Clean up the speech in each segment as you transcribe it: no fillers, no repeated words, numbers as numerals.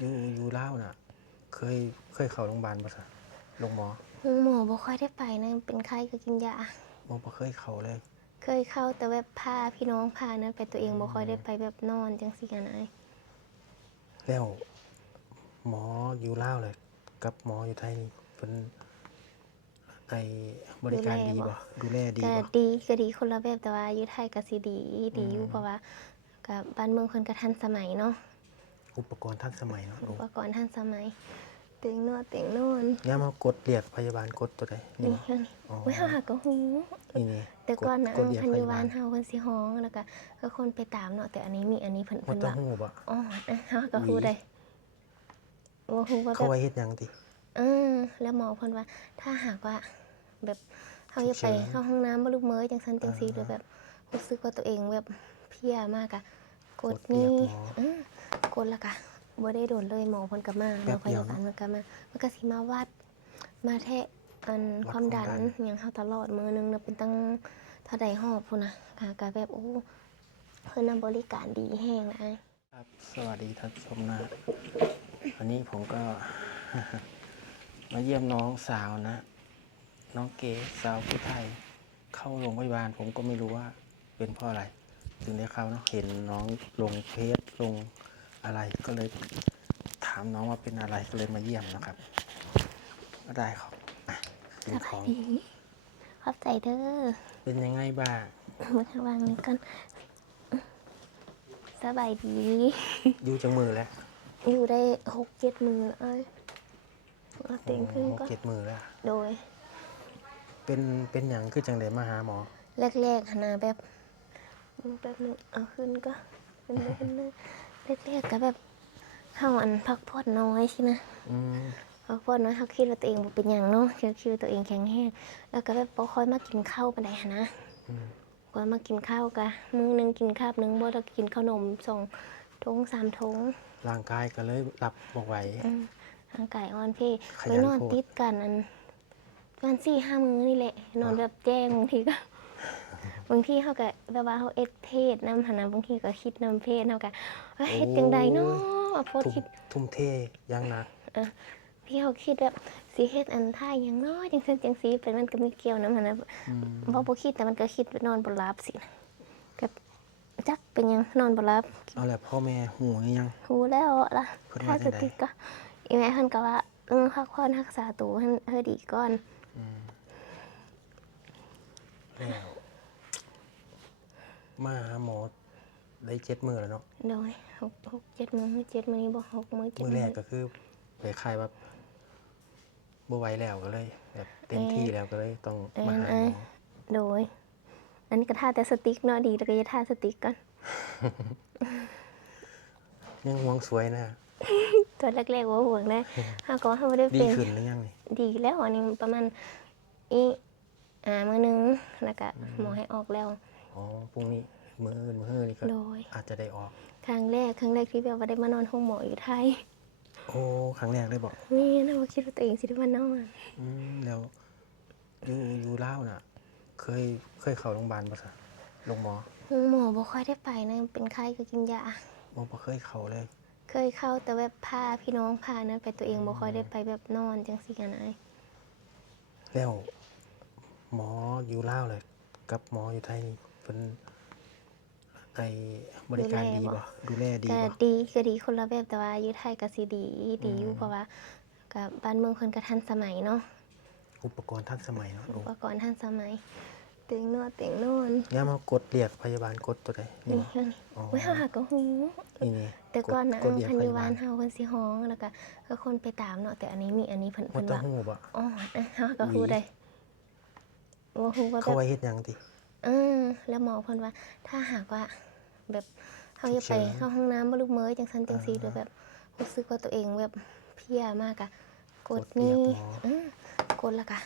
อยู่ลาวน่ะเคยเข้าโรงพยาบาลบ่ซะโรงหมอหมอบ่ค่อยได้ไปนะเป็นไข้ก็กินยาบ่เคยเข้าเลยเคยเข้าแต่แบบพาพี่น้องพานะไปตัวเองบ่ค่อยได้ไปแบบนอนจังซี่นะแล้วหมออยู่ลาวเลยกับหมออยู่ไทยนี่เพิ่นให้บริการดีบ่ดูแลดีก็บ่ดีคนละแบบแต่ว่าอยู่ไทยก็สิดีอยู่เพราะว่าก็บ้านเมืองเพิ่นก็ทันสมัยเนาะอุปกรณ์ทันสมัยเนาะอุปกรณ์ทันสมัยเตียงนวดเตียงนอนยามเฮากดเรียกพยาบาลกดตัวใดนี่บ่อ๋ออุ๊ยเฮาหาก็ฮู้นี่แต่ก่อนน่ะกดเรียกคันอยู่พยาบาลบ้านเฮาเพิ่นสิฮ้องแล้วก็คนไปตามเนาะแต่อันนี้เพิ่นบ่ต้องว่าฮู้บ่อ๋อเฮาก็ฮู้ได้บ่ฮู้ว่าแบเขาบไว้เฮ็ดหยังติแล้วหมอเพิ่นว่าถ้าหากว่าแบบเฮาจะไปเข้าห้องน้ำบ่ลุกเมื้อจังซั่นจังซี่หรือแบบรู้สึกว่าตัวเองแบบเพลียมากอะกดนี่กดแล้วก็บ่ได้โดนเลยหมอเพิ่นก็มาเนาะพยาบาลมันก็มามันก็สิมาวัดมาแทะความดันหยังเฮาตลอดมื้อนึงน่ะเป็นตั้งเท่าใดรอบพู้นนะก็แบบโอ้เพิ่นน่ะบริการดีแฮงนะครับสวัสดีท่านผู้ชมนะวันนี้ผมก็ มาเยี่ยมน้องสาวนะน้องเก๋สาวผู้ไทยเข้าโรงพยาบาลผมก็ไม่รู้ว่าเป็นเพราะอะไรถึงได้เข้าเนาะเห็นน้องลงเพจลงอะไรก็เลยถามน้องว่าเป็นอะไรก็เลยมาเยี่ยมนะครับก็ได้ครับสบายดีขอบใจเด้อเป็นยังไงบ้างมาทางวางนี้ก่อนสบายดี อยู่จังมือแล้วอยู่ได้6-7 มื้อเอ้ยเต็งขึ้นก็7 มือแล้วโดยเป็นหยังคือจังไดมาหาหมอแรกๆนะแบบแป๊บนึงเอาขึ้นก็ขึ้นเลยแรกๆก็แบบเฮาพักผ่อนน้อยสินะพักผ่อนน้อยเฮาคิดว่าตัวเองบ่เป็นหยังเนาะคิดว่าตัวเองแข็งแรงแล้วก็แบบบ่ค่อยมากินข้าวปานใดหั้นนะก่อนมากินข้าวก็มื้อนึงกินคาบนึงบ่ได้กินขนม2 ถุง 3 ถุงร่างกายก็เลยรับบ่ไหวร่างกายอ่อนเพลียไปนอนติดกันวัน4-5 มื้อนี่แหละนอนแบบแจ้งบางทีก็บางทีเขาก็แบบว่าเขาเอ็ดเพศนำหันนะบางทีก็คิดนำเพศเขาก็เฮ็ดจังใดเนาะโพสคิดทุ่มเทอย่างหนักที่เขาคิดแบบสิเฮ็ดอันท่าอย่างน้อยจังซั่นจังซี่เป็นมันก็มีเกี่ยวนำหันนะบ่คิดแต่มันก็คิดนอนบ่หลับสิก็จักเป็นหยังนอนบ่หลับเอาแหละพ่อแม่หูหรือยังฮู้แล้วล่ะถ้าสติก็อีแม่เพิ่นก็ว่าพักผ่อนรักษาตัวให้ดีก่อนแล้วมาหาหมอได้7 มื้อแล้วเนาะโดย6-7 มื้อ7 มื้อนี้บ่6 มื้อ7 มื้อ มื้ แร อก ก็คือคล้ายๆว่าบ่ไหวแล้วก็เลยแบบเต็มที่แล้วก็เลยต้องมาหาหมอโดยอันนี้ก็ท่าแต่สติ๊กเนาะดีแล้วก็จะท่าสติ๊กก่อนยังห่วงสวยนะตอนแรกๆว่าห่วงนะถ้าก็ถ้าไม่ได้ดีเป็นขึ้นหรือยังนี่ดีแล้วอันนี้ประมาณอีมื้อนึงแล้วก็หมอให้ออกแล้วอ๋อพรุ่งนี้มื้ออื่นมื้อนี่ก็อาจจะได้ออกครั้งแรกที่แบบว่าได้มานอนห้องหมออยู่ไทยโอ้ครั้งแรกเลยบอกนี่นะว่าคิดว่าตัวเองสิได้มานอนแล้วอยู่ลาวน่ะเคยเข้าโรงพยาบาลบ่ซะโรงหมอบ่ค่อยได้ไปนะเป็นไข้ก็กินยาบ่เคยเข้าเลย เคยเข้าแต่แบบพาพี่น้องพานะไปตัวเองบ่ค่อยได้ไปแบบนอนจังซี่นะแล้วหมออยู่ลาวเลยกับหมออยู่ไทยนี่เพิ่นให้บริการดีบ่ดูแลดีบ่ก็ดีคนละแบบแต่ว่าอยู่ไทยก็สิดีอยู่เพราะว่าก็บ้านเมืองเพิ่นก็ทันสมัยเนาะอุปกรณ์ทันสมัยเนาะอุปกรณ์ทันสมัยเตียงนวดเตียงนอน ยามเฮากดเรียกพยาบาลกดตัวใดนี่บ่อ๋ออุ๊ยเฮาหาก็ฮู้นี่แต่ก่อนน่ะคันอยู่บ้านเเฮาเพิ่นสิฮ้องแล้วก็คนไปตามเนาะแต่อันนี้เพิ่นบ่ต้องว่าฮู้บ่อ๋อเฮาก็ฮู้ได้บ่ฮู้ว่าเขาไว้เฮ็ดหยังติแล้วหมอเพิ่นว่าถ้าหากว่าแบบเฮาจะไปเข้าห้องน้ำบ่ลุกเมื้อจังซั่นจังซี่หรือแบบรู้สึกว่าตัวเองแบบเพลียมากอะกดนี่กดแล้วก็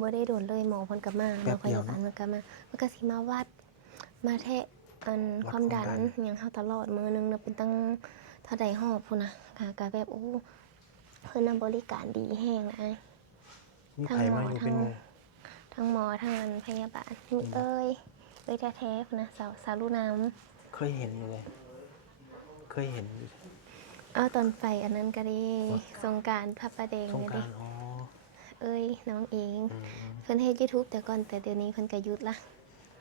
บ่ได้โดนเลยหมอเพิ่นก็มาเนาะพยาบาลมันก็มามันก็สิมาวัดมาแทะความดันหยังเฮาตลอดมื้อนึงน่ะเป็นตั้งเท่าใดรอบพู้นนะก็แบบโอ้เพิ่นน่ะบริการดีแฮงมีไผมาอยู่เป็นหมู่ทั้งหมอทั้งพยาบาลนี่เอ้ยแท้ๆนะสาวลูกน้ำเคยเห็นอยู่เลยเคยเห็นอยู่ เอาตอนไปอันนั้นก็ได้สงกรานต์พระประแดง สง เลย กรา เด้ รอ๋อ เอ้ยน้องเอง อืม เพิ่นเฮ็ด YouTube แต่ก่อนแต่เดี๋ยวนี้เพิ่นก็หยุดละ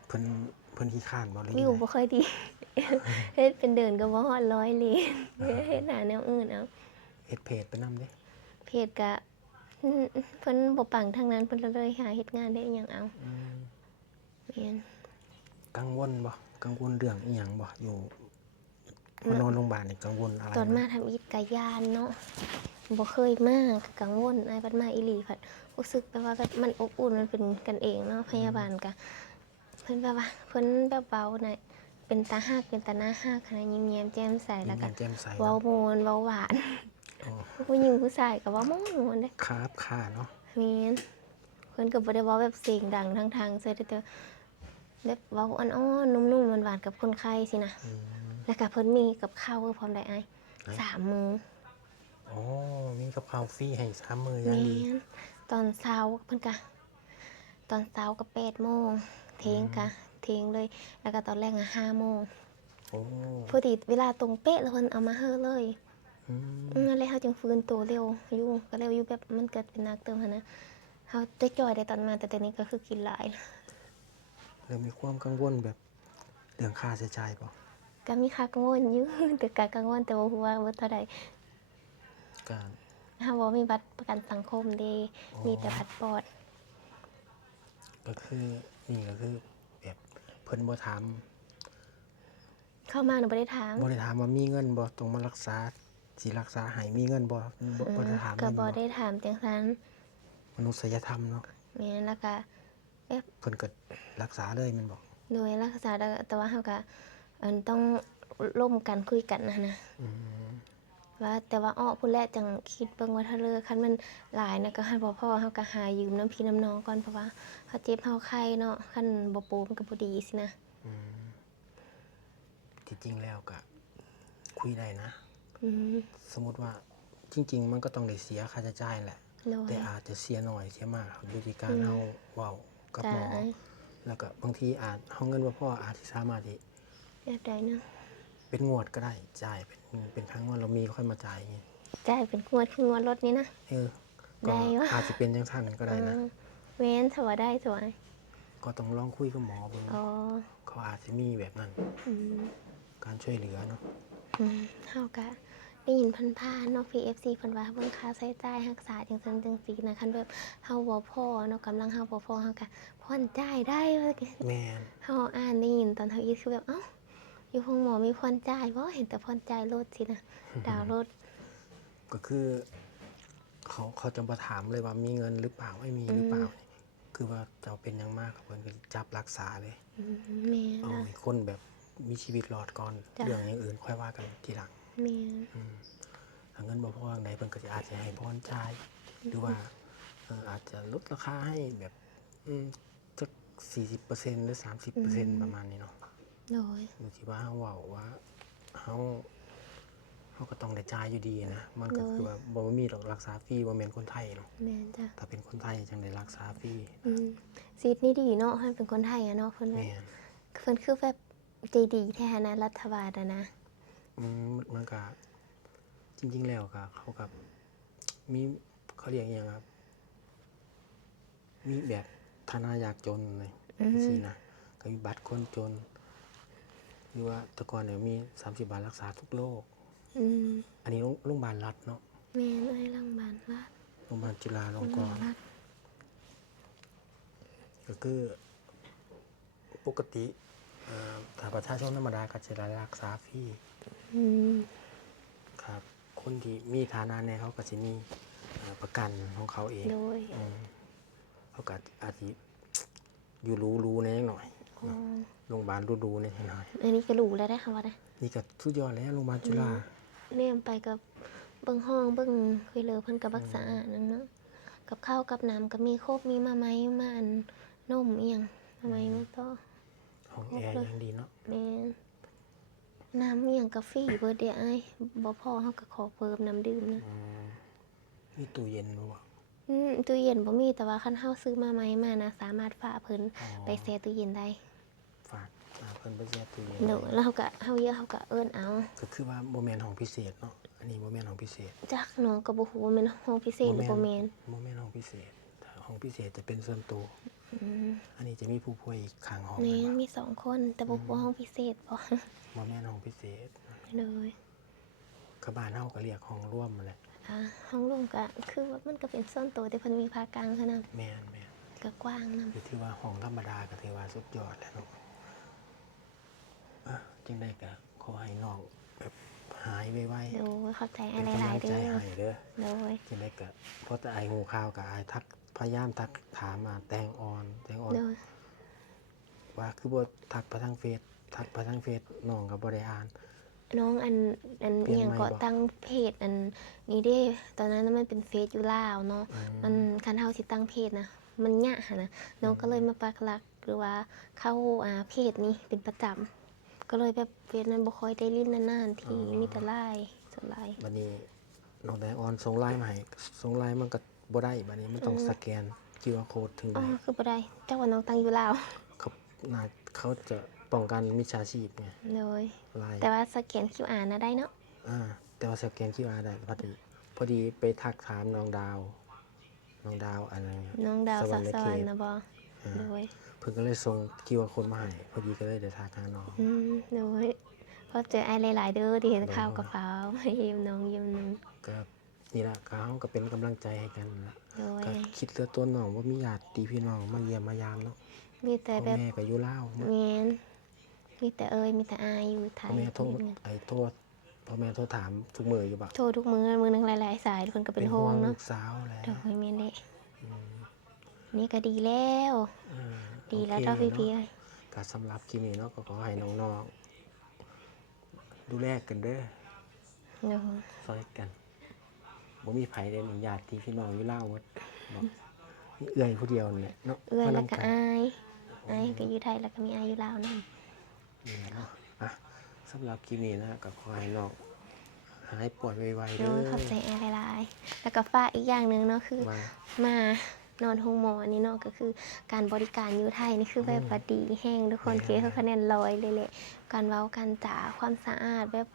เพิ่นขี้ข้านบ่หรือ วิ ยั ว งไง บ่ค่อยดี เฮ็ดเป็นเดินก็บ่ฮอด100เหรียญเฮ็ดหาแนวอื่นเอา เฮ็ดเพจไปนำเด้ เพจก็เพิ่นบ่ปังทางนั้นเพิ่นเลยหาเฮ็ดงานได้อิหยังเอา อืม แม่น กังวลบ่กังวลเรื่องอีหยังบ่อยู่มานอนโรงพยาบาลนี่กังวลอะไร ตอน ไหม มาทำอิฐก็ย้านเนาะบ่เคยมาก็กังวลอ้ายบัดมาอีหลีผัดรู้สึกแบบว่าแบบมันอบอุ่นมันเป็นกันเองเนาะพยาบาลก็เพิ่นแบบว่าเพิ่นแบบเว้าน่ะเป็นตาฮักเป็นตาน่าฮักขนาดยิ้มแย้มแจ่มใสแล้วก็ ยิ้มแจ่มใส เว้าม่วนเว้าหวาน อ๋อ ผู้หญิงผู้ชายก็เว้าม่วนเด้ ครับค่ะเนาะ แม่นเพิ่นก็บ่ได้เว้าแบบเสียงดังทางใส่แต่แบบเว้าอ่อนๆนุ่มๆหวานๆกับคนไข้สินะ อืม แล้วก็เพิ่นมีกับข้าวให้พร้อมได้อ้าย ไหน 3 มื้อ อ๋อมีกับข้าวฟรีให้3มื้ออย่าง แม่ ดี นตอนเช้าเพิ่นก็ตอนเช้าก็8 โมงเที่ยงก็เที่ยงเลย แล้วก็ตอนแรกอะ5 โมง โอ้ พอดีเวลาตรงเป๊ะแล้วเพิ่นเอามาให้เลย อืม นั่นแหละเฮาจึงฟื้นตัวเร็วอยู่ก็เร็วอยู่แบบมันก็เป็นนักเติมหั้นนะเฮาได้จ่อยได้ตอนมาแต่ตอนนี้ก็คือกินหลาย แล้วมีความกังวลแบบเรื่องค่าใช้จ่ายบ่ ก็มีค่ากังวลอยู่ แต่ก็กังวลแต่บ่ฮู้ว่าเบิดเท่าใด การ เฮาบ่มีบัตรประกันสังคมเด้มีแต่บัตรปอด ก็คือนี่ก็คือแบบเพิ่นบ่ถาม เข้ามาหนูบ่ได้ถาม บ่ได้ถามว่ามีเงินบ่ต้องมารักษาสิรักษาให้มีเงินบ่บ่ได้ถาม ก็ เลย บ่ บ่ ได้ถามจังซั่น มนุษยธรรมเนาะ แม่นแล้วก็ เพิ่นก็รักษาเลยแม่นบ่ โดยรักษาแล้วแต่ว่าเฮาก็ต้องร่วมกันคุยกันนะ อืม ว่าแต่ว่าอ้อพุ่นแหละจังคิดเบิ่งว่าถ้าเลิกคันมันหลายนะก็หันบ่พอเฮาก็หายืมน้ำพี่น้ำน้องก่อนเพราะว่าเฮาเจ็บเฮาไข้เนาะคันบ่โปรมันก็บ่ดีสินะ อืมที่จริงแล้วก็คุยได้นะ อืม สมมุติว่าจริง ๆ มันก็ต้องได้เสียค่าใช้จ่ายแหละ โดย แต่อาจจะเสียน้อยเสียมากอยู่ที่การเฮาเว้ากับ จ้า หมอ แล้วก็บางทีอาจเฮาเงินบ่พออาจสิสามารถที่ แบบใดเนาะ เป็นงวดก็ได้จ่ายเป็นครั้งงวดเรามีค่อยมาจ่ายอย่างงี้ จ่ายเป็นงวดคืองวดรถนี้นะ เออ ได้ ก็ วะ อาจจะเป็นจังซั่นก็ได้นะ แม่นถ้าว่าได้สวย ก็ต้องลองคุยกับหมอเบิ่ง อ๋อ เขาอาจจะมีแบบนั้น อืม การช่วยเหลือเนาะ เฮาก็ได้ยินผ่านๆเนาะ PFC เพิ่นว่าเบิ่งค่าใช้จ่ายรักษาจังซั่นจังซี่นะคันแบบเฮาบ่พอเนาะกำลังเฮาบ่พอเฮาก็ผ่อนจ่ายได้ว่า แม่น เฮาอ่านได้ยินตอนเฮาอีกคือแบบเอ้าอยู่ห้องหมอมีผ่อนจ่ายบ่เห็นแต่ผ่อนจ่ายรถสินะ ดาวน์รถ ก็คือเขาจะมาถามเลยว่ามีเงินหรือเปล่าไม่มีหรือเปล่านี่คือว่าเจ้าเป็นหยังมากกับเพิ่นก็จับรักษาเลย แม่ เอา นะ ให้คนแบบมีชีวิตรอดก่อน จ้ะ เรื่องอย่างอื่นค่อยว่ากันทีหลัง แม่ ถ้าเงินบ่พอทางใดเพิ่นก็จะอาจจะให้พรจ่ายหรือว่าอาจจะลดราคาให้แบบจัก40%หรือ30%ประมาณนี้เนาะ โดย อยู่ที่ว่าเฮาเว้าว่าเฮาก็ต้องได้จ่ายอยู่ดีนะมันก็คือว่าบ่มีดอกรักษาฟรีบ่แม่นคนไทยเนาะ แม่นจ้ะ ถ้าเป็นคนไทยจังได้รักษาฟรี ซีดนี่ดีเนาะเพิ่นเป็นคนไทยอะเนาะเพิ่นแบ แม่ บ น เพิ่นคือแบบใจดีแท้นะรัฐบาลอะนะ มันก็จริง ๆ แล้วก็เขาก็มีเขาเรียกอิหยังครับ มีแบบฐานะยากจนเลยจังซี่นะก็มีบัตรคนจน หรือว่าแต่ก่อนเนี่ยมี30 บาทรักษาทุกโรค อืม อันนี้โรงพยาบาลรัฐเนาะ แม่นไอ้ลังบานว่า โรงพยาบาลจุฬาลงกรณ์ รัฐ ก็คือปกติถ้าประชาชนธรรมดาก็จะได้รักษาฟรี อืม ครับ คนที่มีฐานะเนี่ยเขาก็จะมีประกันของเขาเอง โดย เขาก็อาจจะอยู่รู้ๆแหน่หน่อย อ๋อ โรงพยาบาลรู้ๆแหน่หน่อย อันนี้ก็รู้แล้วได้ค่ะว่านะ นี่ก็สุดยอดแล้วโรงพยาบาลจุฬา เรียนไปกับเบิ่งห้องเบิ่งคุยเลยเพิ่นก็รักษานั่นเนาะกับข้าวกับน้ำก็มีครบมีมาไหมมาอันนมอีหยังมาไหมมาต่อ ห้องแอร์ยังดีเนาะ แม่นน้ำอีหยังกาแฟเบิดเด้อ้ายบ่พอเฮาก็ขอเพิ่มน้ำดื่มนะ มีตู้เย็นบ่วะ ตู้เย็นบ่มีแต่ว่าคันเฮาซื้อมาไหมมานะสามารถฝากเพิ่น อ๋อ ไปแช่ตู้เย็นได้ ฝากเพิ่นไปแช่ตู้เย็น เดี๋ยวแล้วเฮาก็เฮาเยอะเฮาก็เอิ้นเอา ก็คือว่าบ่แม่นห้องพิเศษเนาะ อันนี้โมเมนต์ห้องพิเศษ จักน้องก็บ่ฮู้ว่าแม่นห้องพิเศษหรือบ่แม่น โมเมนต์ห้องพิเศษถ้าห้องพิเศษจะเป็นส่วนตัว อืม อันนี้จะมีผู้ป่วยอีกข้างห้อง แม่ เลย น ว่ะ มี2 คนแต่บ่ฮู้ว่าห้องพิเศษบ่ โมเมนต์ห้องพิเศษ เลย กบ้านเฮาก็เรียกห้องร่วมมาแหละ ห้องรวมก็คือว่ามันก็เป็นส่วนตัวแต่เพิ่นมีภาคกลางเท่านั้น แม่น ก็กว้างนำ อยู่ที่ว่าห้องธรรมดาก็ถือว่าสุดยอดแล้วเนาะจึงได้ก็ขอให้น้องแบบหายไวๆ โดยเข้าใจ เป็ อะ น ไร กำ ห ลั ลาย ง ๆเด้ ใจ อ ให้เด้อ โดย จึงได้ก็เพราะแต่ไอ้งูข่าวกับไอ้ทักพยายามทักถามมาแตงออน โดย ว่าคือบ่ทักไปทางเฟซทักไปทางเฟซน้องก็บ่ได้อ่าน น้องอัน เปลี่ อย น หยัง ใหม่ ก็ บ่ ตั้งเพจอันนี้เด้ ตอนนั้นมันเป็นเฟซอยู่ลาวเนาะ มันคันเฮาสิตั้งเพจนะมันยากหั้นนะน้องก็เลยมาปักหลักหรือว่าเข้าเพจนี้เป็นประจำก็เลยแบบเฟซนั้นบ่ค่อยได้ลิ้นนานๆที่มีแต่ไลน์ส่วนไลน์ บัดนี้น้องแตงออนส่งไลน์มาให้ส่งไลน์มันก็บ่ได้บัดนี้มันต้องสแกน QR code ถึง อ๋อ ได้ คือบ่ได้จักว่าน้องตั้งอยู่ลาว เขาจะป้องกันมิจฉาชีพไง เลย ไลน์ แต่ว่าสแกน QR น่ะได้เนาะ แต่ว่าสแกน QR ได้พอดีไปทักถามน้องดาวอะไร น้องดาว สว สั ร ก รค์ ส เข วรร ต ค์นะบ่โดย เพิ่นก็เลยส่ง QR code มาให้พอดีก็เลยได้ทักหาน้อง โดยพอเจอไอ้หลายๆเด้อที่เห็นข่าวกระเป๋ามาเยี่ยมน้องเยี่ยมน้อง ก็นี่ล่ะก็เฮาก็เป็นกำลังใจให้กันนั่นล่ะ โดย ก็คิดเหลือตัวน้องว่ามีญาติพี่น้องมาเยี่ยมมายามเนาะ มีแต่ พ่อ แบบ แม่ก็อยู่ลาว แม่นมีแต่มีแต่อายอยู่ไท พ่อย แม่โทรพ่อแม่โทรถามทุกมื้ออยู่บ่ โทรทุกมื้อนึงหลายๆสายทุกคนก็เป็นห่วง ลู เนาะ กสาวแหละ โดยแม่นเด้นี่ก็ดีแล้ว ดีแล้วเท่าพี่ๆเอ้ย ก็สำหรับคลิปนี้เนาะก็ขอให้น้องๆดูแลกันเด้อ โดย ซอยกันบ่มีไผเด้ญาติพี่น้องอยู่ลาวหมดเนาะมีเอื้อยผู้เดียวนี่แหละเนาะ เอื้อยแล้วก็ มาำน อายก็อยู่ไทยแล้วก็มีอายอยู่ลาวนํ นี่แหละเนาะสำหรับคลิปนี้นะก็ขอให้น้องหายปวดไวๆ โด เด้อย เข้าใจแอร์หลายๆแล้วก็ฝากอีกอย่างหนึงเนาะคือ ว่าม านอนห้องหมอนี่เนาะก็คือการบริการอยู่ไทยนี่คือแบบว่าดีแห้งทุกคนคือเขาคะแนน100เลยแหละการเว้าการจาความสะอาดแบบ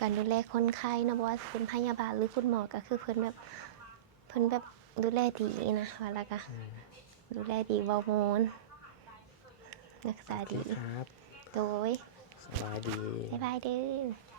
การดูแลคนไข้นะบ่ว่าสิเป็นพยาบาลหรือคุณหมอก็คือเพิ่นแบบดูแลดีนะว่าแล้วก็ดูแลดีเว้าโมนรักษา โอเค ดี ครับ โดย สบายดี บ๊ายบายเด้อ